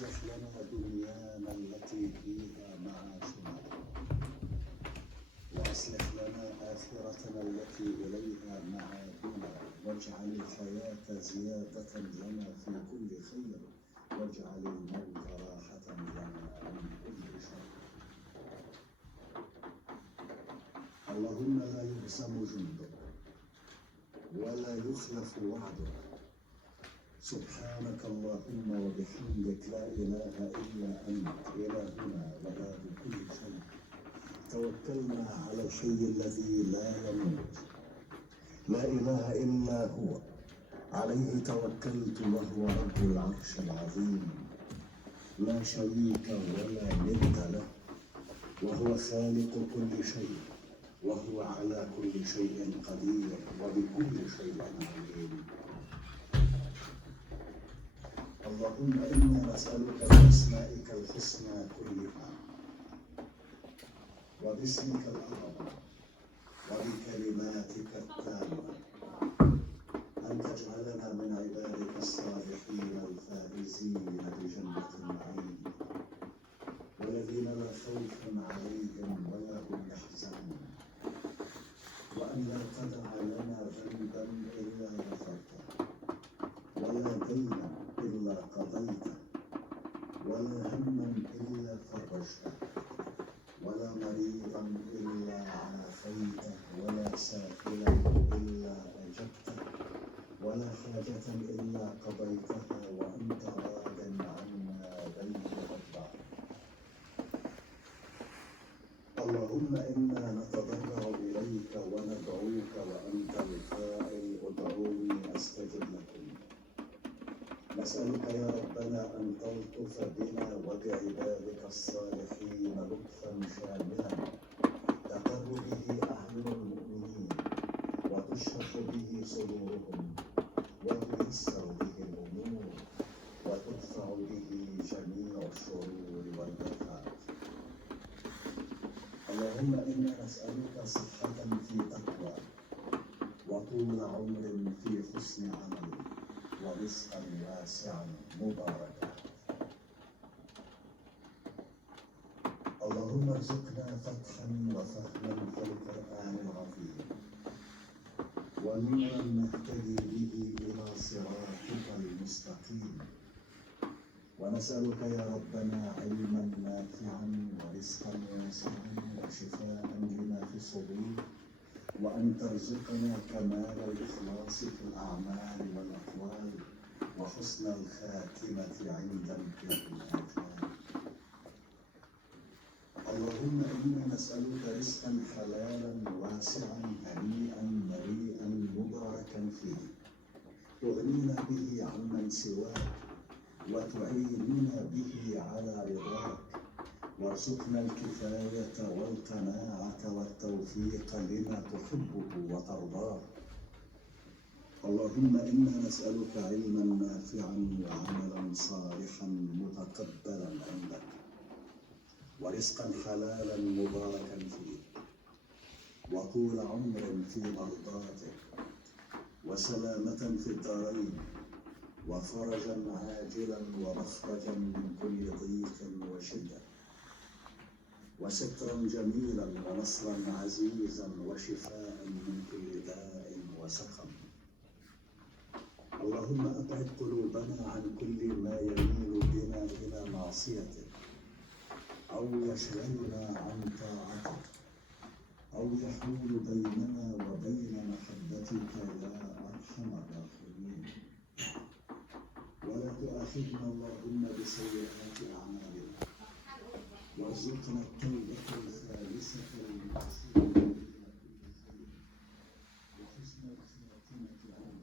وأصلح لنا دنيانا التي فيها معاشنا، وأصلح لنا آخرتنا التي إليها معادنا، واجعل الحياة زيادة لنا في كل خير، واجعل الموت راحة لنا من كل شر. اللهم لا يهزم جندك ولا يخلف وعدك. سبحانك اللهم وبحمدك، لا إله إلا أنت إلهنا وإله كل شيء. توكلنا على الحي الذي لا يموت، لا إله إلا هو، عليه توكلت وهو رب العرش العظيم، لا شريك ولا ند له، وهو خالق كل شيء، وهو على كل شيء قدير وبكل شيء عليم. اللهم إنا نسألك بأسمائك الحسنى كلها وباسمك الأعظم وبكلماتك التامة أن تجعلنا من عبادك الصالحين الفائزين بجنة النعيم، والذين لا خوف عليهم ولا هم يحزنون، وأن لا تدع لنا ذنبا إلا غفرته، ولا دينا إلا قضيته، ولا هما إلا فرجته، ولا مريضا إلا عافيته، ولا سائلا إلا أجبته، ولا حاجة إلا قضيتها وأنت راض عنا بيننا. اللهم إنا نتضرع إليك وندعوك وأنت القائل ادعوني أستجب لكم. نسألك يا ربنا أن تلطف بنا وبعبادك الصالحين لطفا شاملا تقر به أعين المؤمنين وتشرح به صدورهم وتيسر به الأمور وتدفع به جميع الشرور والآفات. اللهم إنا نسألك صحة في تقوى، وطول عمر في حسن عمل، ورزقا واسعا مباركا. اللهم ارزقنا فتحا وفهما في القرآن العظيم، ونورا نهتدي به إلى صراطك المستقيم. ونسألك يا ربنا علما نافعا ورزقا واسعا وشفاء لما في الصدور، وأن ترزقنا كمال الإخلاص في الأعمال والأقوال، وحسن الخاتمة عند انتهاء الآجال. اللهم إنا نسألك رزقا حلالا واسعا هنيئا مريئا مباركا فيه، تغنينا به عمن سواك، وتعيننا به على رضاك، وارزقنا الكفاية والقناعة والتوفيق لما تحبه وترضاه. اللهم إنا نسألك علما نافعا وعملا صالحا متقبلا عندك، ورزقا حلالا مباركا فيه، وطول عمر في مرضاتك، وسلامة في الدارين، وفرجا عاجلا ومخرجا من كل ضيق وشدة، وسترا جميلا ونصرا عزيزا وشفاء من كل داء وسقم. اللهم أبعد قلوبنا عن كل ما يميل بنا إلى معصيتك، أو يشغلنا عن طاعتك، أو يحول بيننا وبين محبتك يا أرحم الراحمين. ولا تؤاخذنا اللهم بسيئات أعمالنا، وارزقنا التوبة الخالصة المقصودة وحسن الخاتمة عند